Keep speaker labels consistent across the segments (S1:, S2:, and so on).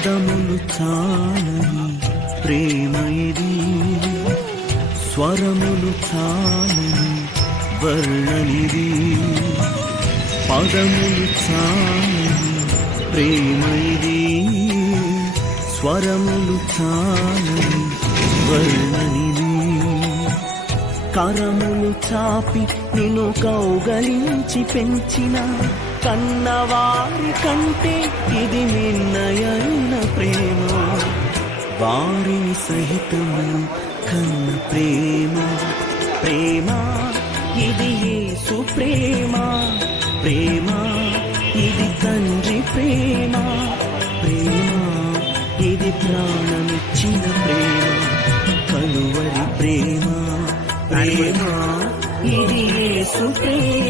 S1: పదములు చాలని ప్రేమ ఇది. స్వరములు చాలని వర్ణనిది. పదములు చాలని ప్రేమ ఇది. స్వరములు చాలని వర్ణనిది. కరములు చాపి నిన్ను కౌగలించి పెంచిన కన్నవారి కంటే ఇది నిన్నయైన ప్రేమ. వారిని సహితము కన్న ప్రేమ. ప్రేమ ఇది యేసు ప్రేమ. ప్రేమ ఇది తండ్రి ప్రేమ. ప్రేమ ఇది ప్రాణమిచ్చిన ప్రేమ. కలువరి ప్రేమ. ప్రేమ ఇది యేసు ప్రేమ.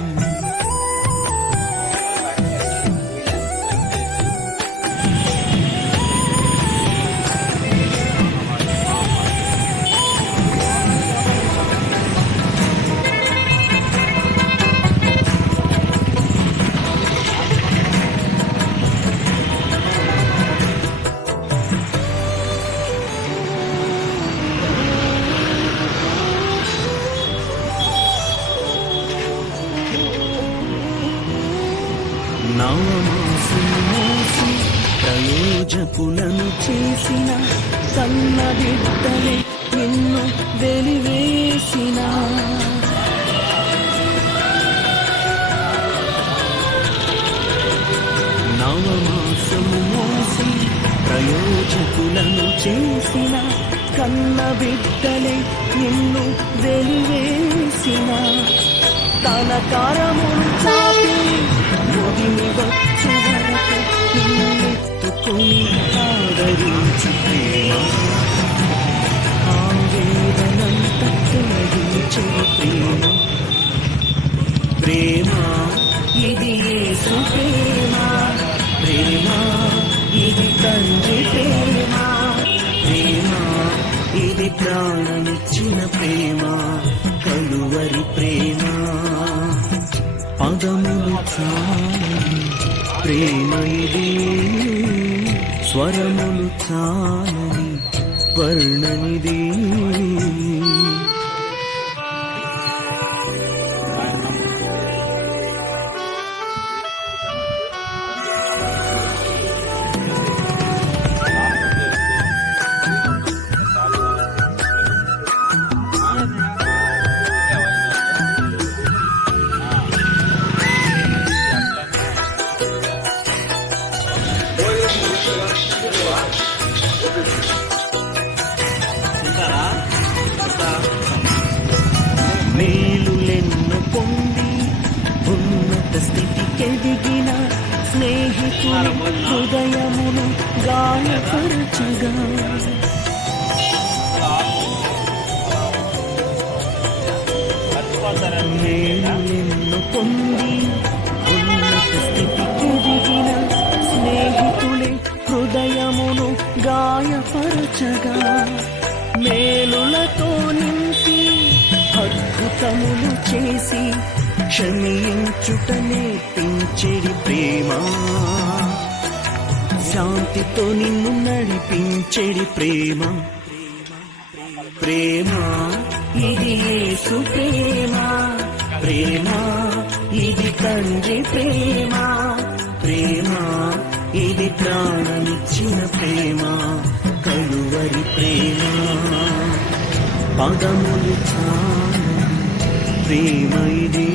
S1: నామోసి మోసి ప్రయోజకులను చేసిన సన్న బిడ్డలే నిన్ను వెలివేసిన. నవమాసము మోసి ప్రయోజకులను చేసిన కన్న బిడ్డలే నిన్ను వెలివేసిన. తన కారమును చాపి ముగిని వచ్చు వరకు నిన్నెత్తుకొని ఆదరించు ప్రేమ ఆవేదనంత తొలగించు ప్రేమ ప్రేమ ఇది యేసు ప్రేమ. ప్రేమ ఇది తండ్రి ప్రేమ. ప్రేమ ఇది ప్రాణమిచ్చిన ప్రేమ. పదములు చాలని ప్రేమ ఇది స్వరములు చాలని వర్ణనిది స్థితికెదిగిన స్నేహితులు హృదయమును గాయపరచగా. మేలులెన్ను పొంది ఉన్నత స్థితికెదిగిన స్నేహితులే హృదయమును గాయపరచగా. మేలులతో నింపి అద్భుతములు చేసి క్షమించుట నేర్పించేది ప్రేమ. శాంతితో నిన్ను నడిపించేది ప్రేమ. ప్రేమ ఇది యేసు ప్రేమ. ప్రేమ ఇది తండ్రి ప్రేమ. ప్రేమ ఇది ప్రాణమిచ్చిన ప్రేమ. కలువరి ప్రేమ. పదములు చా ప్రేమ ఇది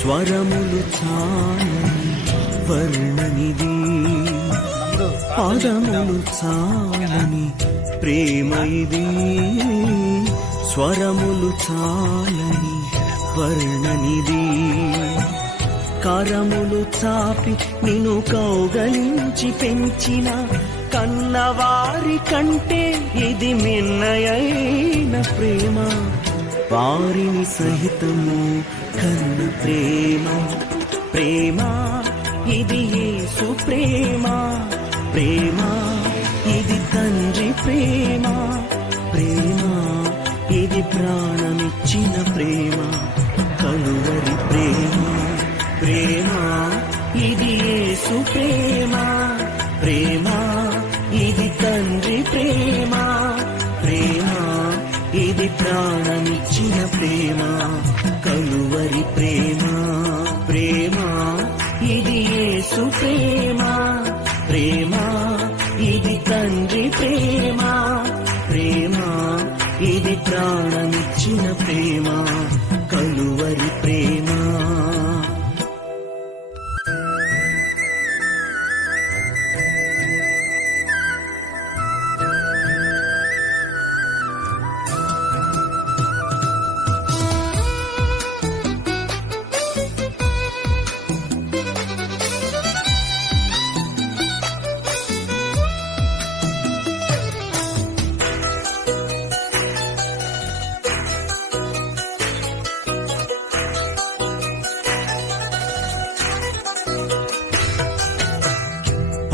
S1: స్వరములు చాలని వర్ణనిది. పదములు చాలని ప్రేమ ఇది స్వరములు చాలని వర్ణనిది. కరములు చాపి నిను కౌగలించి పెంచిన కన్నవారి కంటే ఇది మిన్నయైన ప్రేమ. వారిని సహితము కన్న ప్రేమ. ప్రేమ ఇది యేసు ప్రేమ. ప్రేమ ఇది తండ్రి ప్రేమ. ప్రేమ ఇది ప్రాణమిచ్చిన ప్రేమ. కలువరి ప్రేమ. ప్రేమ ఇది యేసు ప్రేమ. ప్రేమ ఇది తండ్రి ప్రేమ. ప్రాణమిచ్చిన ప్రేమ కలువరి ప్రేమ ప్రేమ ఇది యేసు ప్రేమ ప్రేమ.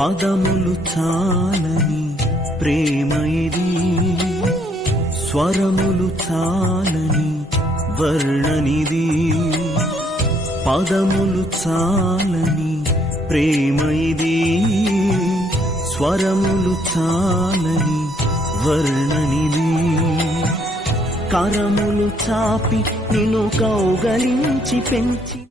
S1: పదములు చాలని ప్రేమ ఇది. స్వరములు చాలని వర్ణనిది. పదములు చాలని ప్రేమ ఇది. స్వరములు చాలని వర్ణనిది. కరములు చాపి నిన్ను కౌగలించి పెంచి